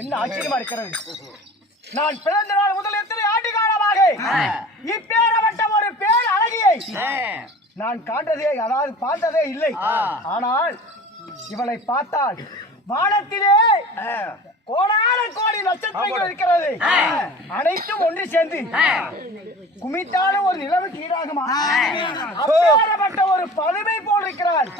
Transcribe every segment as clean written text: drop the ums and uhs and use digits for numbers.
என்ன ஆச்சரியமா இருக்கிறது. நான் பிறந்த நாள் முதல் எத்தனை ஆண்டு காலமாக இப்பேரப்பட்ட ஒரு பேர் அழகியை நான் காண்றதே அதாவது பார்த்ததே இல்லை. ஆனால் இவளை பார்த்தால் வானத்திலே கோடான கோடி நட்சத்திரங்கள் இருக்கிறது. அனைத்தும் ஒன்று சேர்ந்து குமித்தாலும் ஒரு நிலவுக்கு ஈடாகுமா? அப்பேரப்பட்ட ஒரு பதுமை போல் இருக்கிறாள்.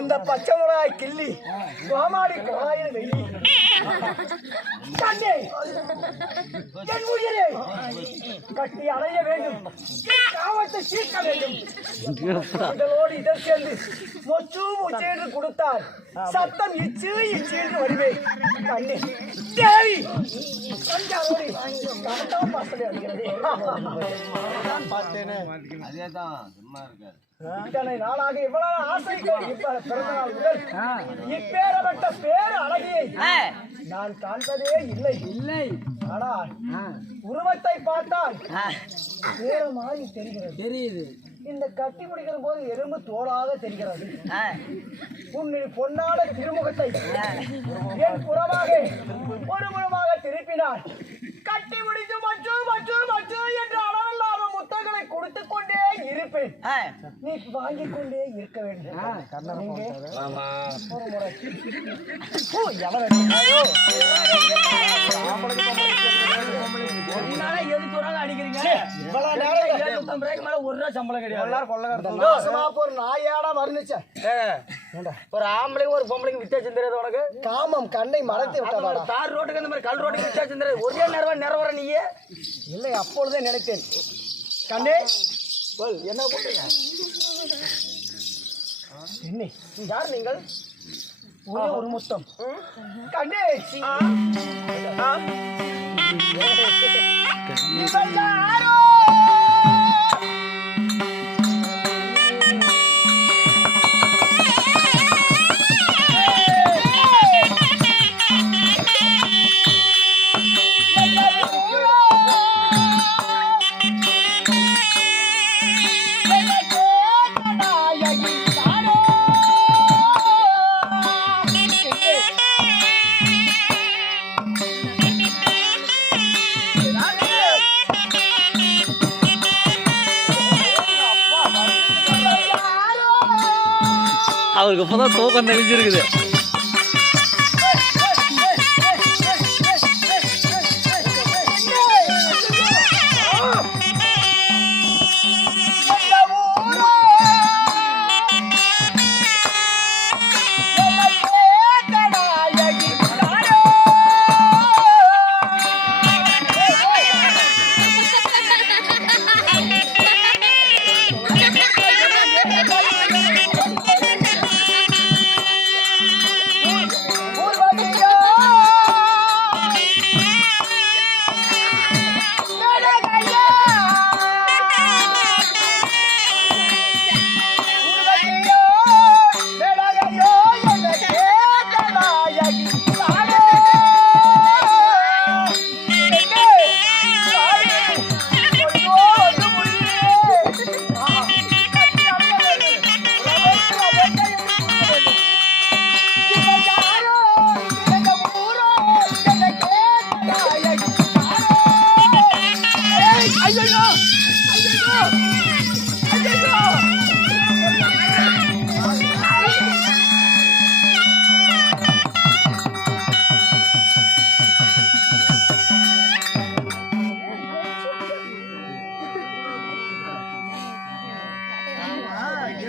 இந்த பச்சை மிளகாய் கிள்ளி கோமாடி கோலாயில் வெள்ளி என் உயிரை கட்டி அடைய வேண்டும், காவத்தை தீர்க்க வேண்டும். இதோடு இதழ் சேர்ந்து மொச்சு மொச்சென்று கொடுத்தால் சத்தம் இச்சு இச்சு என்று வருவேன். கண்ணே தேவி கண்டாரோடி கரெக்டாக பாசலை அடிக்கிறது. பார்த்தேனே அதேதான் சும்மா இருக்காது. இத்தனை நாளாக இவ்வளவு ஆசைகள் பிறந்த நாள் முதல் இப்பேரப்பட்ட பேரு அழகியை நான் காண்பதே இல்லை இல்லை. ஆனால் உருவத்தை பார்த்தால் வேற மாதிரி தெரிகிறது. இந்த கட்டி முடிக்கிற போது எறும்பு தோளாக தெரிகிறது. உன்னில் பொன்னான திருமுகத்தை என் புறமாக ஒரு புறமாக திருப்பினார். கட்டி முடித்து மச்சு மச்சு மச்சு என்று அளவில்லாத முத்தங்களை கொடுத்து கொண்டே இருப்பேன். நீ வாங்கிக் கொண்டே இருக்க வேண்டும். ஒரு முறை ஒரு ஆம்பளைங்க ஒரு பொம்பளைங்க வித்தியாசம் தெரியாது உனக்கு? காமம் கண்ணை மறைத்து விட்டா. தார் ரோட்டுக்கு அந்த மாதிரி கல் ரோட்டுக்கு வித்தியாசம் தெரியாது. ஒரே நிறவர நீயே இல்லை. அப்பொழுதே நினைத்தேன். கண்ணே என்ன பண்றீங்க? என்ன யார் நீங்கள்? ஒரே ஒரு முத்தம். கண்ணே யாரோ அவருக்கு இப்பதான் தூக்கம் தெளிஞ்சிருக்குது. ஐயோ